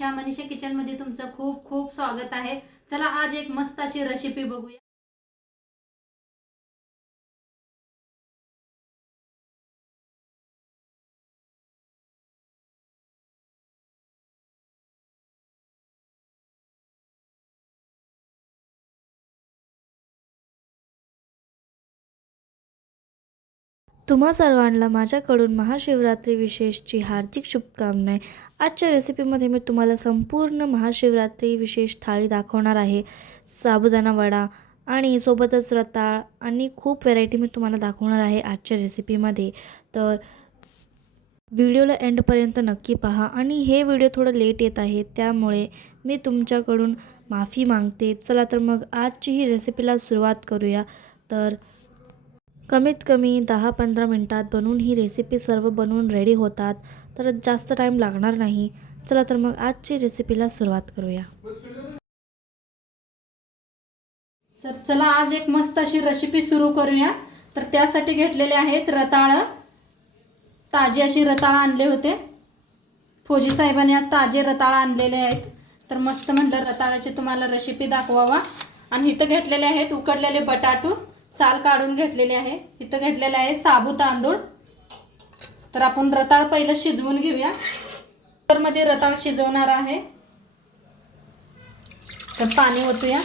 मनीषा मनीषा किचनमध्ये तुमचं खूप खूप स्वागत आहे. चला आज एक मस्त अशी रेसिपी बघूया. तुम्हा सर्वांना माझ्याकडून महाशिवरात्री विशेषची हार्दिक शुभकामना आहे आजच्या रेसिपीमध्ये मी तुम्हाला संपूर्ण महाशिवरात्री विशेष थाळी दाखवणार आहे. साबुदाणा वडा आणि सोबतच रताळ आणि खूप व्हेरायटी मी तुम्हाला दाखवणार आहे आजच्या रेसिपीमध्ये तर व्हिडिओला एंडपर्यंत नक्की पहा आणि हे व्हिडिओ थोडं लेट येत आहे त्यामुळे मी तुमच्याकडून माफी मागते. चला तर मग आजची ही रेसिपीला सुरुवात करूया. तर कमीत कमी दहा पंधरा मिनटात बनवून ही रेसिपी सर्व बनवून रेडी होतात. तर जास्त टाईम लागणार नाही. चला तर मग आजची रेसिपीला सुरुवात करूया. तर चला आज एक मस्त अशी रेसिपी सुरू करूया. तर त्यासाठी घेतलेले आहेत रताळं. ताजी अशी रताळ आणले होते. फौजी साहेबांनी आज ताजे रताळ आणलेले आहेत. तर मस्त म्हटलं रताळाची तुम्हाला रेसिपी दाखवावा. आणि इथं घेतलेले आहेत उकडलेले बटाटू. साल काढून घेतलेले आहे. इथं घेतलेले आहे साबू तांदूळ. तर आपण रताळ पहिलं शिजवून घेऊया. तर मध्ये रताळ शिजवणार आहे. तर पाणी ओतूया.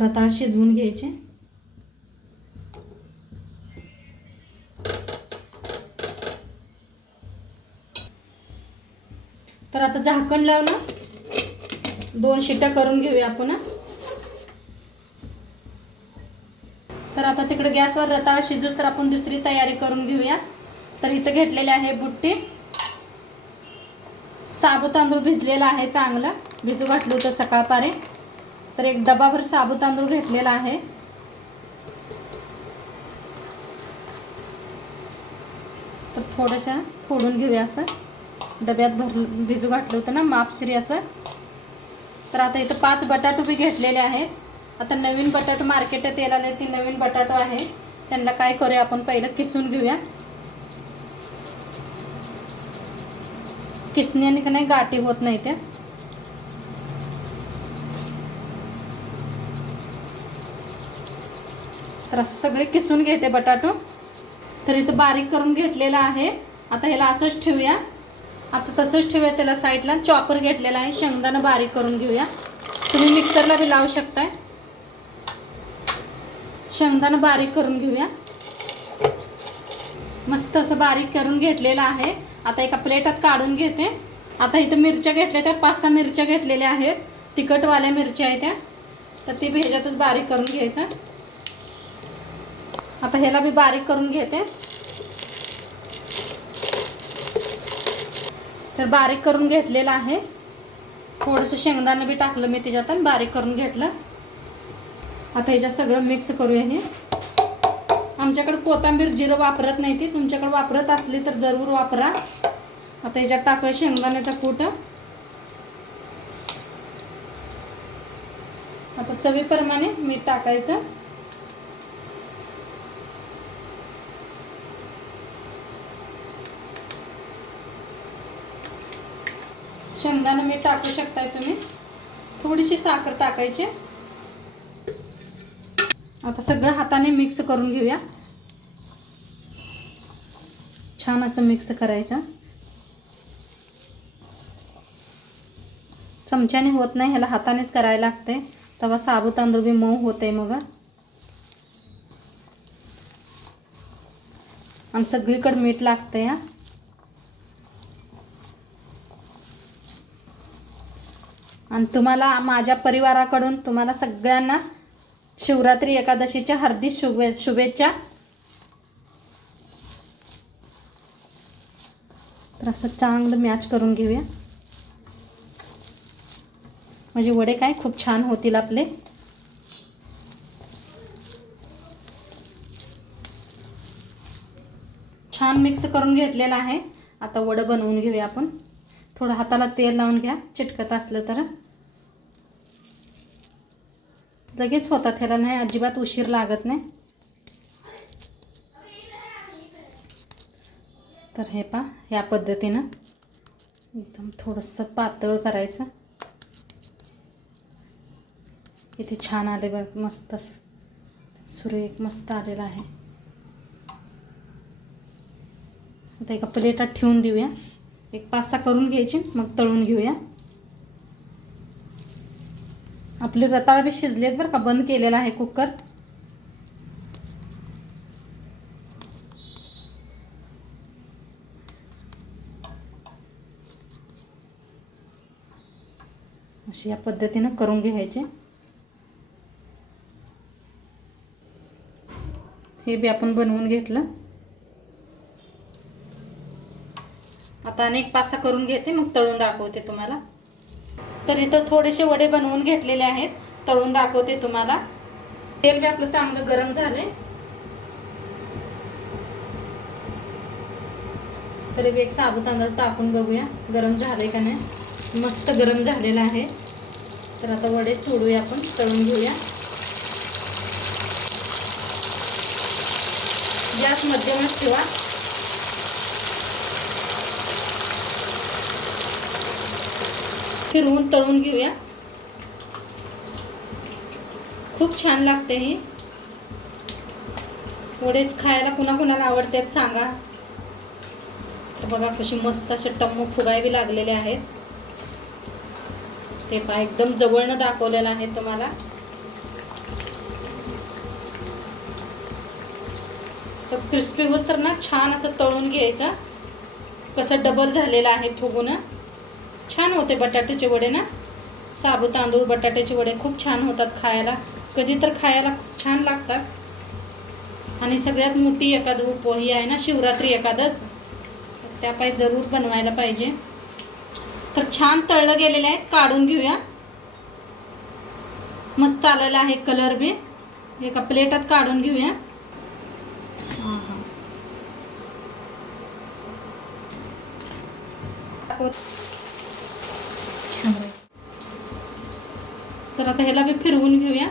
रताळ शिजवून घ्यायचे. तर आता झाकण लावलं. दोन शिट्या करून घेऊया आपण तर आता तिकडे गॅसवर रताळ शिजूस तर आपण दुसरी तयारी करून घेऊया. तर इथं घेतलेले आहे बुट्टी. साबू तांदूळ भिजलेला आहे चांगला. भिजू घातलं होतं सकाळपारे. तर एक डबाभर साबू तांदूळ घेतलेला आहे. तर थोडंसं फोडून घेऊया असं. डब्यात भर भिजू घातलं होतं ना मापशिरी असं. तर आता इथं पाच बटाटो बी घेतलेले आहेत. आता नवीन बटाटो मार्केटात येणार आले ती नवीन बटाटो आहे. त्यांना काय करूया आपण? पहिलं किसून घेऊया. किसण्याने का नाही गाठी होत नाही त्या. तर असं सगळे किसून घेते बटाटो. तर इथं बारीक करून घेतलेला आहे. आता ह्याला असंच ठेवूया. आता तसंच ठेवूया त्याला साईडला चॉपर घेतलेला आहे. शेंगदाणा बारीक करून घेऊया. तुम्ही मिक्सरला बी लावू शकताय. शेंगदाणा बारीक करून घेऊया. मस्त असं बारीक करून घेतलेलं आहे. आता एका प्लेटात काढून घेते. आता इथं मिरच्या घेतल्या त्या. पाच सहा मिरच्या घेतलेल्या आहेत. तिखटवाल्या मिरच्या आहेत त्या. तर ती भेजातच बारीक करून घ्यायचं. आता ह्याला बी बारीक करून घेते. तर बारीक करून घेतलेलं आहे. थोडंसं शेंगदाणं बी टाकलं मी त्याच्यात आणि बारीक करून घेतलं. आता ह्याच्यात सगळं मिक्स करूया हे. आमच्याकडे कोथांबीर जिरं वापरत नाही ती. तुमच्याकडे वापरत असली तर जरूर वापरा. आता ह्याच्यात टाकूया शेंगदाण्याचा कूट. आता चवीप्रमाणे मीठ टाकायचं. शेंगदाणा मीठ टाकू शकताय तुम्ही? थोडीशी साखर टाकायची. आता सगळं हाताने मिक्स करून घेऊया. छान असं मिक्स करायचं. चमच्याने होत नाही ह्याला हातानेच करायला लागते तेव्हा साबू तांदूळ बी मऊ होते मग. आणि सगळीकडे मीठ लागतं या आणि तुम्हाला माझ्या परिवाराकडून तुम्हाला सगळ्यांना शिवरात्री एकादशीच्या हार्दिक शुभे शुभेच्छा. तर असं चांगलं मॅच करून घेऊया. म्हणजे वडे काय खूप छान होतील आपले. छान मिक्स करून घेतलेलं आहे. आता वडं बनवून घेऊया आपण. थोडं हाताला तेल लावून घ्या चिटकत असलं तर. लगेच होतात ह्याला नाही अजिबात उशीर लागत नाही. तर हे पा या पद्धतीनं एकदम थोडंसं पातळ करायचं. किती छान आले बघ मस्त असं सुरेख मस्त आलेला आहे. आता एका प्लेटात ठेवून देऊया. एक पाच सहा करून घ्यायची मग तळून घेऊया. आपले रताळ बी शिजलेत बरं का बंद केलेला आहे कुकर. अशी या पद्धतीनं करून घ्यायचे. हे बी आपण बनवून घेतलं. आता अनेक पासा करून घेते मग तळून दाखवते तुम्हाला. तर इथं थोडेसे वडे बनवून घेतलेले आहेत. तळून दाखवते तुम्हाला. तेल बी आपलं चांगलं गरम झाले. तरी एक साबू तांदूळ टाकून बघूया. गरम झाले का नाही? मस्त गरम झालेलं आहे. तर आता वडे सोडूया आपण तळून घेऊया. गॅस मध्यमच ठेवा. फिरवून तळून घेऊया. खूप छान लागते ही. वडेच खायला कुणा कुणाला आवडतात सांगा. तर बघा कशी मस्त असे टम्म फुगायवी लागलेले आहेत. ते पहा एकदम जवळनं दाखवलेलं आहे तुम्हाला. तर क्रिस्पी होस तर ना छान असं तळून घ्यायचं. कसं डबल झालेलं आहे फुगून. छान होते बटाट्याचे वडे ना? साबू तांदूळ बटाट्याचे वडे खूप छान होतात खायला. कधी तर खायला खूप छान लागतात. आणि सगळ्यात मोठी एकाद पोही आहे ना शिवरात्री एकादश त्या पाय जरूर बनवायला पाहिजे. तर छान तळलं गेलेले आहेत काढून घेऊया. मस्त आलेला आहे कलर बी. एका प्लेटात काढून घेऊया. हा, तर आता ह्याला बी फिरवून घेऊया.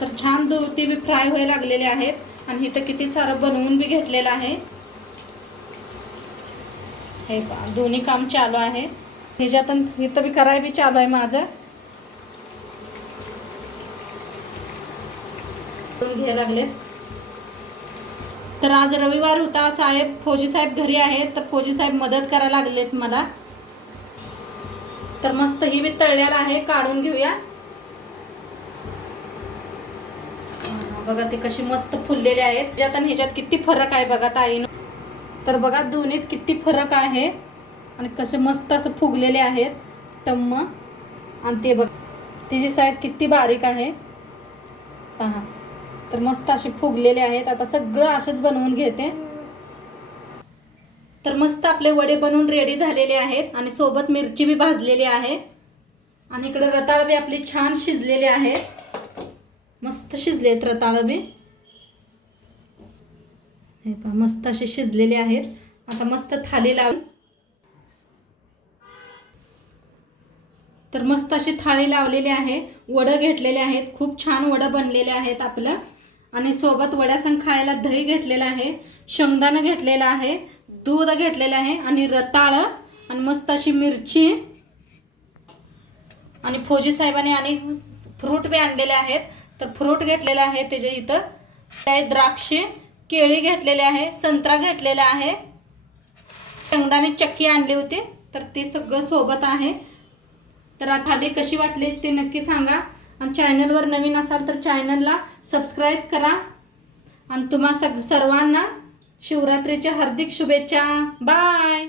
तर छान दो ते बी फ्राय व्हायला लागलेले आहेत आणि इथं किती सारं बनवून बी घेतलेलं आहे. हे पहा दोन्ही काम चालू आहे. ह्याच्यातून इथं बी कराय बी चालू आहे माझं. करून घ्यायला लागलेत तर आज रविवार होता साहेब. फौजी साहेब घरी आहेत तर फौजी साहेब मदत करायला लागलेत मला. तर मस्त ही मी तळलेला आहे काढून घेऊया. बघा ते कशी मस्त फुललेले आहेत. ज्यात आणि ह्याच्यात किती फरक आहे बघा ताईनं तर बघा दोन्हीत किती फरक आहे. आणि कसे मस्त असं फुगलेले आहेत. टम्म. आणि ते बघ तिची साईज किती बारीक आहे. पहा. तर मस्त असे फुगलेले आहेत. आता सगळं असेच बनवून घेते. तर मस्त आपले वडे बनवून रेडी झालेले आहेत. आणि सोबत मिरची बी भाजलेली आहे. आणि इकडे रताळ बी आपली छान शिजलेले आहेत मस्त शिजले आहेत रताळ बी. हे पहा मस्त असे शिजलेले आहेत. आता मस्त थाली लावून तर मस्त अशी थाळी लावलेली आहे. वडं घेतलेले आहेत. खूप छान वडं बनलेले आहेत आपलं. आणि सोबत वड्यासंग खायला दही घेतलेलं आहे. शेंगदाणं घेतलेलं आहे. दूध घेतलेलं आहे. आणि रताळं आणि मस्त अशी मिरची. आणि फौजी साहेबांनी आणि फ्रूट बी आणलेले आहेत. तर फ्रूट घेतलेलं आहे त्याच्या इथं. काय द्राक्षे केळी घेतलेले आहे संत्रा घेतलेला आहे. शेंगदाणे चक्की आणली होती. तर ते सगळं सोबत आहे. तर खाली कशी वाटली ते नक्की सांगा. आणि चॅनलवर नवीन असाल तर चॅनलला सबस्क्राईब करा. आणि तुम्हा सग सर्वांना शिवरात्रीच्या हार्दिक शुभेच्छा. बाय